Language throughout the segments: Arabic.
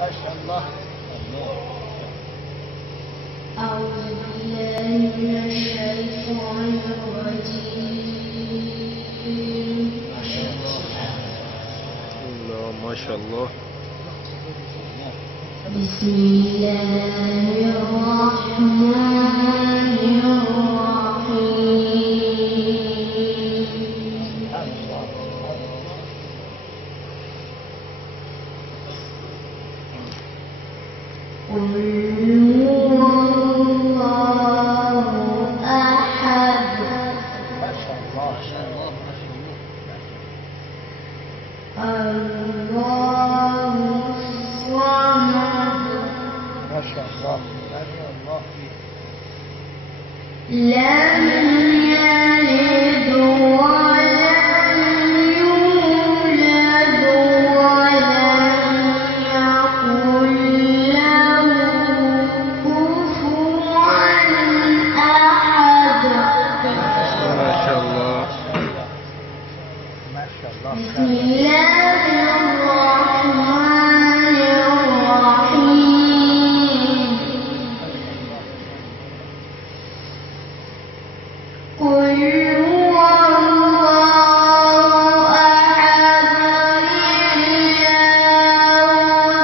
ما شاء الله. أعوذ بالله من الشيطان الرجيم. ما شاء الله. بسم الله الرحمن الرحيم. قل هو الله أحد. ما شاء الله. الله الصمد. ما شاء الله. ما شاء الله. لم يلد ولم يولد ولم يكن له كفوا أحد. ما شاء الله. ما شاء الله. بسم الله الرحمن الرحيم. قل هو الله أحد الله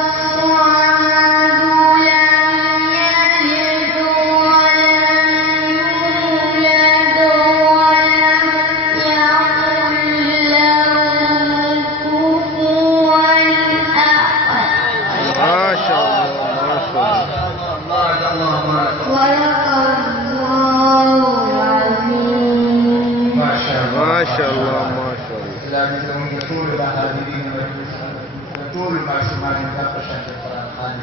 الصمد لم يلد ولم يولد ولم يكن له كفوا أحد. ما شاء الله. ما شاء الله. صدق الله العظيم. ما شاء الله. ما شاء الله. يطول المعصومات من القرآن.